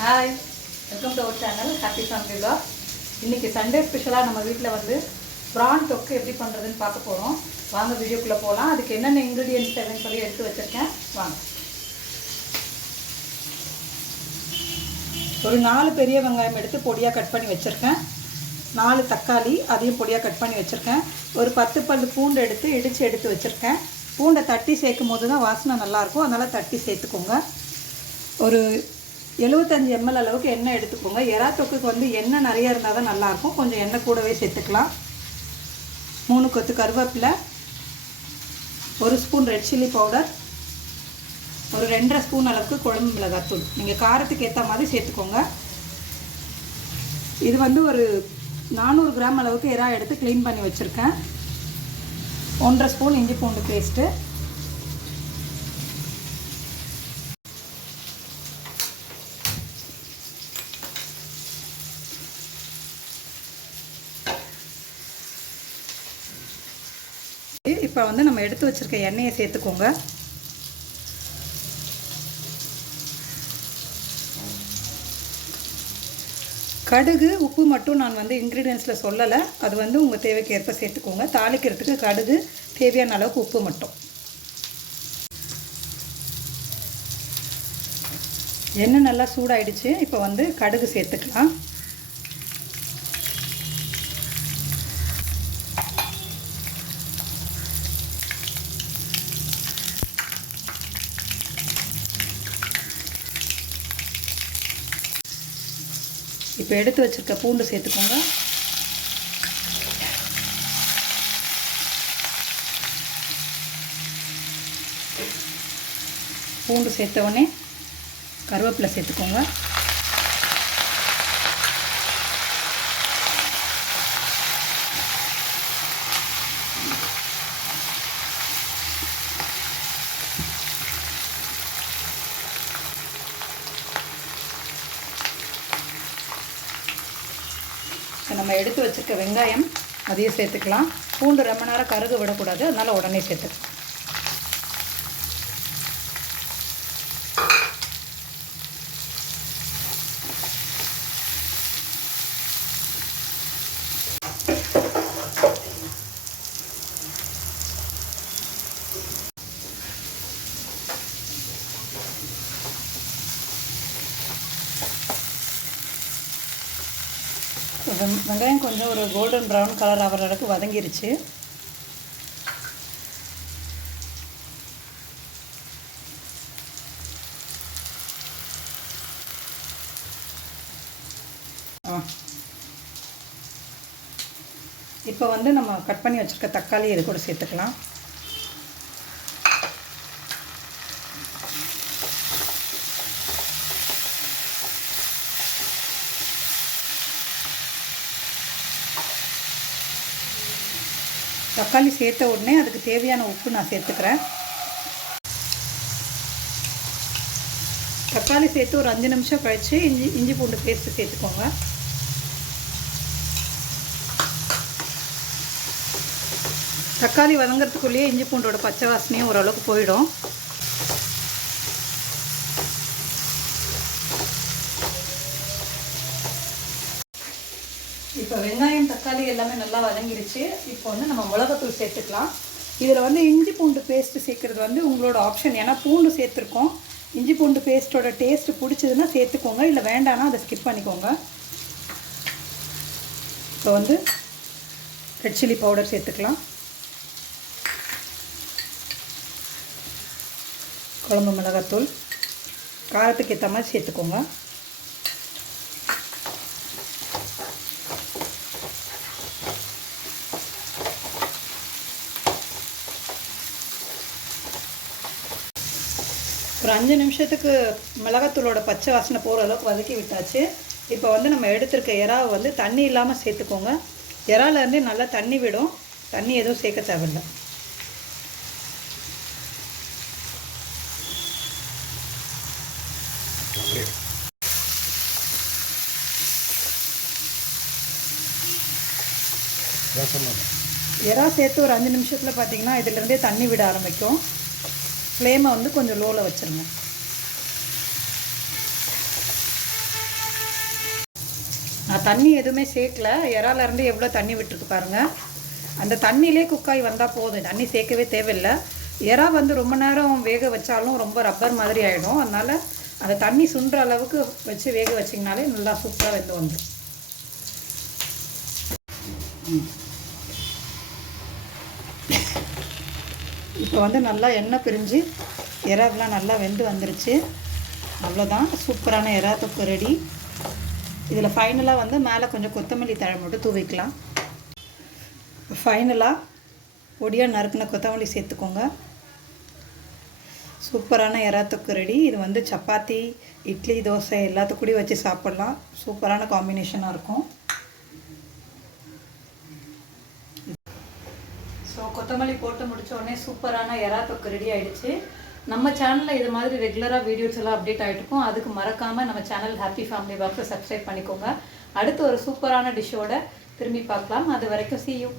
Hi, welcome to our channel happy family vlog. இன்றைக்கி Sunday ஸ்பெஷலாக நம்ம வீட்டில் வந்து ப்ரான் தொக்கு எப்படி பண்ணுறதுன்னு பார்க்க போகிறோம். வாங்க வீடியோக்குள்ளே போகலாம். அதுக்கு என்னென்ன இன்க்ரீடியன்ட்ஸ் தேவைன்னு சொல்லி எடுத்து வச்சுருக்கேன். வாங்க. ஒரு 4 பெரிய வெங்காயம் எடுத்து பொடியாக கட் பண்ணி வச்சுருக்கேன். 4 தக்காளி அதையும் பொடியாக கட் பண்ணி வச்சுருக்கேன். ஒரு 10 பல் பூண்டு இடித்து வச்சுருக்கேன். பூண்டை தட்டி சேர்க்கும் போது தான் வாசனை நல்லாயிருக்கும், அதனால் தட்டி சேர்த்துக்கோங்க. ஒரு 75 ml அளவுக்கு எண்ணெய் எடுத்துக்கோங்க. எறா தொக்குக்கு வந்து எண்ணெய் நிறைய இருந்தால் தான் நல்லாயிருக்கும். கொஞ்சம் எண்ணெய் கூடவே சேர்த்துக்கலாம். 3 கொத்து கருவேப்பிலை, 1 ஸ்பூன் ரெட் சில்லி பவுடர், ஒரு 2.5 ஸ்பூன் அளவுக்கு குழம்பு மிளகாத்தூள். நீங்கள் காரத்துக்கு ஏற்ற மாதிரி சேர்த்துக்கோங்க. இது வந்து ஒரு 400 கிராம் அளவுக்கு எறா எடுத்து க்ளீன் பண்ணி வச்சுருக்கேன். 1.5 ஸ்பூன் இஞ்சி பூண்டு பேஸ்ட்டு, இப்போ வந்து நம்ம எடுத்து வச்சுருக்க எண்ணெயை சேர்த்துக்கோங்க. கடுகு உப்பு மட்டும் நான் வந்து இன்க்ரீடியன்ஸில் சொல்லலை, அது வந்து உங்கள் தேவைக்கு ஏற்ப சேர்த்துக்கோங்க. தாளிக்கிறதுக்கு கடுகு, தேவையான அளவுக்கு உப்பு மட்டும். எண்ணெய் நல்லா சூடாயிடுச்சு. இப்போ வந்து கடுகு சேர்த்துக்கலாம். இப்போ எடுத்து வச்சுருக்க பூண்டு சேர்த்துக்கோங்க. பூண்டு சேர்த்த உடனே கருவேப்பிலை சேர்த்துக்கோங்க. நம்ம எடுத்து வச்சுருக்க வெங்காயம் அதையும் சேர்த்துக்கலாம். பூண்டு ரொம்ப நேரம் கருக விடக்கூடாது, அதனால் உடனே சேர்த்துக்கலாம். வெங்காயம் கொஞ்சம் ஒரு கோல்டன் ப்ரௌன் கலர் ஆகிற அளவுக்கு வதங்கிருச்சு. இப்போ வந்து நம்ம கட் பண்ணி வச்சுருக்க தக்காளி இது கூட சேர்த்துக்கலாம். தக்காளி சேர்த்த உடனே அதுக்கு தேவையான உப்பு நான் சேர்த்துக்கிறேன். தக்காளி சேர்த்து ஒரு 5 நிமிஷம் கழித்து இஞ்சி பூண்டு பேஸ்ட்டு சேர்த்துக்கோங்க. தக்காளி வதங்கிறதுக்குள்ளேயே இஞ்சி பூண்டோட பச்சை வாசனையும் ஓரளவுக்கு போயிடும். இப்போ வெங்காயம் தக்காளி எல்லாமே நல்லா வதங்கிடுச்சு. இப்போ வந்து நம்ம மிளகாத்தூள் சேர்த்துக்கலாம். இதில் வந்து இஞ்சி பூண்டு பேஸ்ட்டு சேர்க்குறது வந்து உங்களோட ஆப்ஷன். ஏன்னா பூண்டு சேர்த்துருக்கோம். இஞ்சி பூண்டு பேஸ்ட்டோட டேஸ்ட்டு பிடிச்சதுன்னா சேர்த்துக்கோங்க, இல்லை வேண்டான்னா அதை ஸ்கிப் பண்ணிக்கோங்க. இப்போ வந்து ரெட் சில்லி பவுடர் சேர்த்துக்கலாம். குழம்பு மிளகாத்தூள் காரத்துக்கு ஏற்ற மாதிரி சேர்த்துக்கோங்க. ஒரு 5 நிமிஷத்துக்கு மிளகாத்தூளோட பச்சை வாசனை போகிற அளவுக்கு வதக்கி விட்டாச்சு. இப்போ வந்து நம்ம எடுத்துருக்க எறாவை வந்து தண்ணி இல்லாமல் சேர்த்துக்கோங்க. எறாலேருந்து நல்லா தண்ணி விடும், தண்ணி எதுவும் சேர்க்க தேவையில்லை. எறா சேர்த்து ஒரு 5 நிமிஷத்தில் பார்த்தீங்கன்னா இதிலிருந்தே தண்ணி விட ஆரம்பிக்கும். ஃப்ளேமை வந்து கொஞ்சம் லோவில் வச்சுருங்க. நான் தண்ணி எதுவுமே சேர்க்கல. இறாலேருந்து எவ்வளோ தண்ணி விட்டுருக்கு பாருங்கள். அந்த தண்ணியிலே குக்காய் வந்தால் போதும், தண்ணி சேர்க்கவே தேவையில்லை. இறா வந்து ரொம்ப நேரம் வேக வச்சாலும் ரொம்ப ரப்பர் மாதிரி ஆகிடும். அதனால் அந்த தண்ணி சுண்டுற அளவுக்கு வச்சு வேக வச்சிங்கனாலே நல்லா சூப்பராக வெந்து வந்துடும். இப்போ வந்து நல்லா எண்ணெய் பிரிஞ்சு இறாவெலாம் நல்லா வெந்து வந்துருச்சு. அவ்வளோதான், சூப்பரான இறா தொக்கு ரெடி. இதில் ஃபைனலாக வந்து மேலே கொஞ்சம் கொத்தமல்லி தழை மட்டும் தூவிக்கலாம். ஃபைனலாக பொடியாக நறுக்குன கொத்தமல்லி சேர்த்துக்கோங்க. சூப்பரான இறா தொக்கு ரெடி. இது வந்து சப்பாத்தி, இட்லி, தோசை எல்லாத்துக்கூடயும் வச்சு சாப்பிட்லாம். சூப்பரான காம்பினேஷனாக இருக்கும். ஸோ கொத்தமல்லி போட்டு முடித்த உடனே சூப்பரான இறா தொக்கு ரெடி ஆகிடுச்சு. நம்ம சேனலில் இது மாதிரி ரெகுலராக வீடியோஸ் எல்லாம் அப்டேட் ஆகிட்டு இருக்கும். அதுக்கு மறக்காமல் நம்ம சேனல் ஹாப்பி ஃபேமிலி பாக்ஸை சப்ஸ்கிரைப் பண்ணிக்கோங்க. அடுத்து ஒரு சூப்பரான டிஷ்ஷோட திரும்பி பார்க்கலாம். அது வரைக்கும் see you.